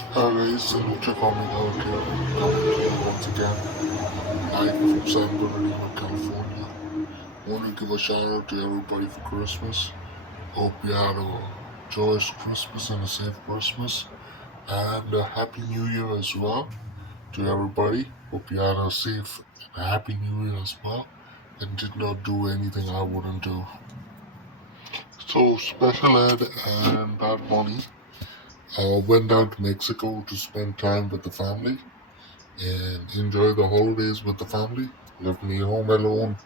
Hi guys, Lucha coming out here, coming to you once again, live from San Bernardino, California. Want to give a shout out to everybody for Christmas. Hope you had a joyous Christmas and a safe Christmas, and a Happy New Year as well to everybody. Hope you had a safe and Happy New Year as well, and did not do anything I wouldn't do. So Special Ed and Bad Bunny went down to Mexico to spend time with the family and enjoy the holidays with the family. Left me home alone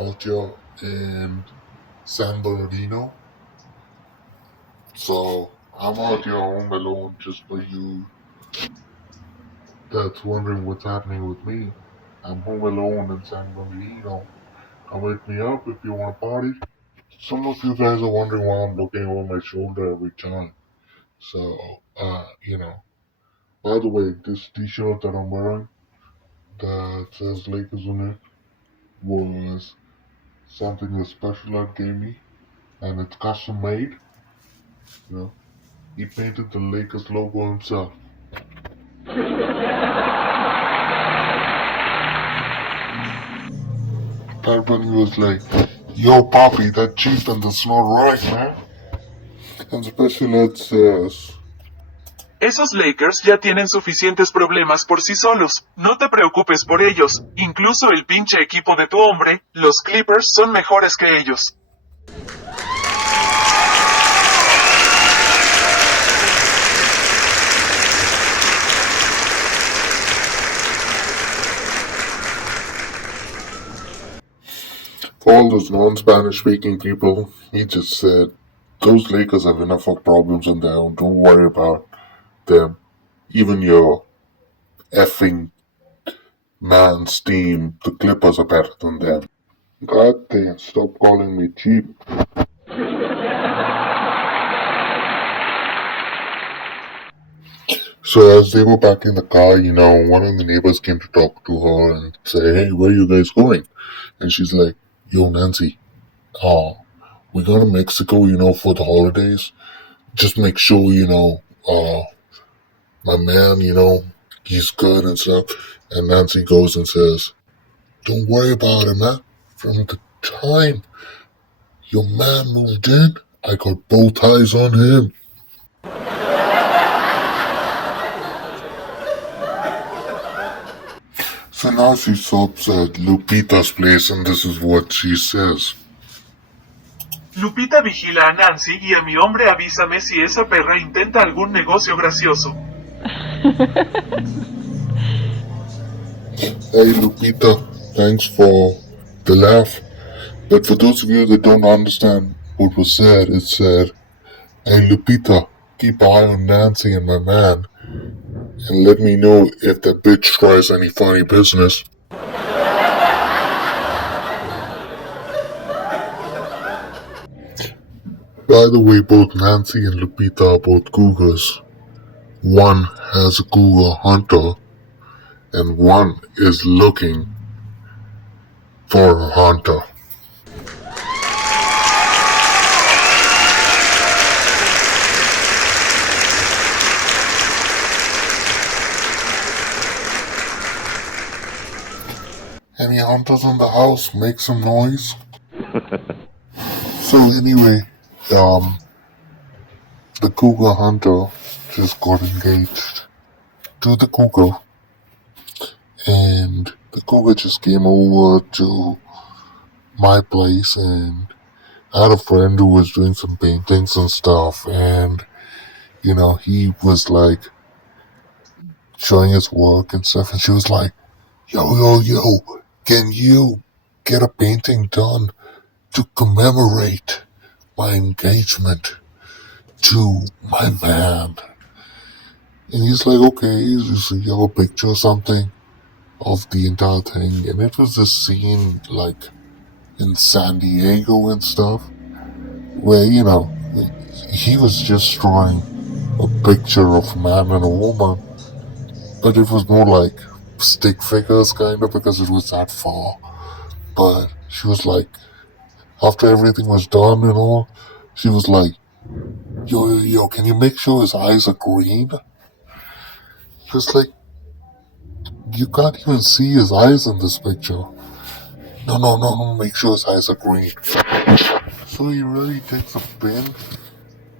out here in San Bernardino. So I'm out here home alone just for you that's wondering what's happening with me. I'm home alone in San Bernardino. Come wake me up if you want to party. Some of you guys are wondering why I'm looking over my shoulder every time. So, by the way, this t-shirt that I'm wearing that says Lakers on it was something that Special Ed gave me, and it's custom made. You know, he painted the Lakers logo himself. Bad Bunny was like, "Yo, Poppy, that cheap and that's not right, man." And Special Ed says, Esos Lakers ya tienen suficientes problemas por sí solos, no te preocupes por ellos, incluso el pinche equipo de tu hombre, los Clippers son mejores que ellos. for all those non-Spanish speaking people, he just said, "Those Lakers have enough of problems on their own. Don't worry about them. Even your effing man's team, the Clippers, are better than them." God damn, stop calling me cheap. So as they were back in the car, one of the neighbors came to talk to her and say, "Hey, where are you guys going?" And she's like, "Yo, Nancy, we're going to Mexico, for the holidays. Just make sure, my man, he's good and stuff." And Nancy goes and says, "Don't worry about it, man. From the time your man moved in, I got both eyes on him." So now she stops at Lupita's place and this is what she says. Lupita vigila a Nancy y a mi hombre avísame si esa perra intenta algún negocio gracioso. Hey Lupita, thanks for the laugh. But for those of you that don't understand what was said, it said, "Hey Lupita, keep an eye on Nancy and my man, and let me know if that bitch tries any funny business." By the way, both Nancy and Lupita are both cougars. One has a cougar hunter, and one is looking for a hunter. Any hunters in the house? Make some noise. So anyway, um, the cougar hunter just got engaged to the cougar, and the cougar just came over to my place, and I had a friend who was doing some paintings and stuff, and he was like showing his work and stuff, and she was like, "Yo, yo, yo, can you get a painting done to commemorate my engagement to my man?" And he's like, "Okay, so you have a picture or something of the entire thing?" And it was this scene like in San Diego and stuff, where, he was just drawing a picture of a man and a woman, but it was more like stick figures kind of because it was that far. But she was like, after everything was done and all, she was like, "Yo, yo, yo, can you make sure his eyes are green?" Just like, you can't even see his eyes in this picture. No, no, no, no, make sure his eyes are green. So he really takes a pen,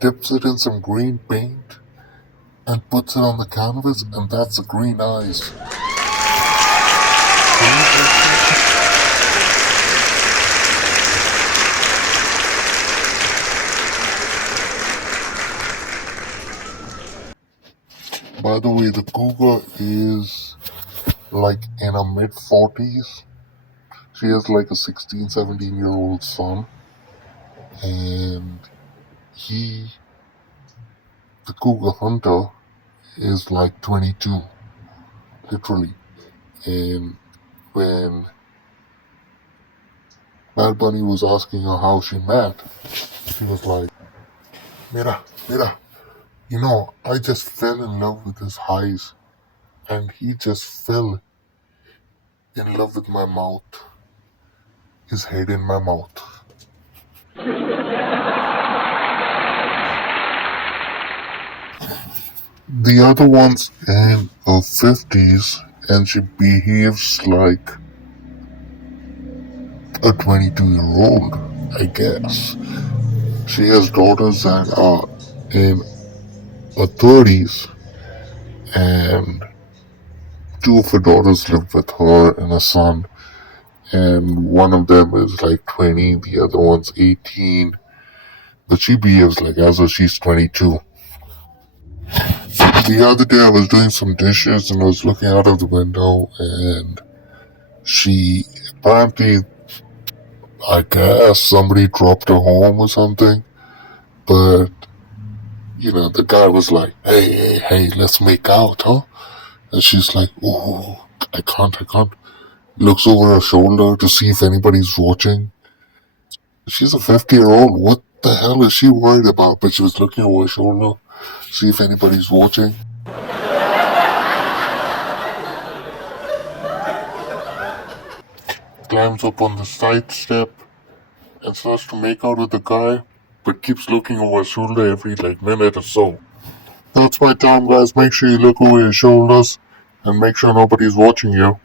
dips it in some green paint, and puts it on the canvas, and that's the green eyes. By the way, the cougar is like in her mid 40s. She has like a 16, 17-year-old son, and he, the cougar hunter, is like 22, literally. And when Bad Bunny was asking her how she met, she was like, Mira, Mira, I just fell in love with his eyes, and he just fell in love with my mouth, his head in my mouth. The other one's in her 50s, and she behaves like a 22-year-old, I guess. She has daughters that are in her 30s, and two of her daughters live with her and a son, and one of them is like 20, the other one's 18, but she behaves like as if she's 22. The other day I was doing some dishes and I was looking out of the window, and she apparently, I guess somebody dropped her home or something, but the guy was like, hey, hey, hey, let's make out, huh? And she's like, oh, I can't. Looks over her shoulder to see if anybody's watching. She's a 50-year-old. What the hell is she worried about? But she was looking over her shoulder, see if anybody's watching. Climbs up on the side step and starts to make out with the guy, but keeps looking over her shoulder every minute or so. That's my time, guys. Make sure you look over your shoulders and make sure nobody's watching you.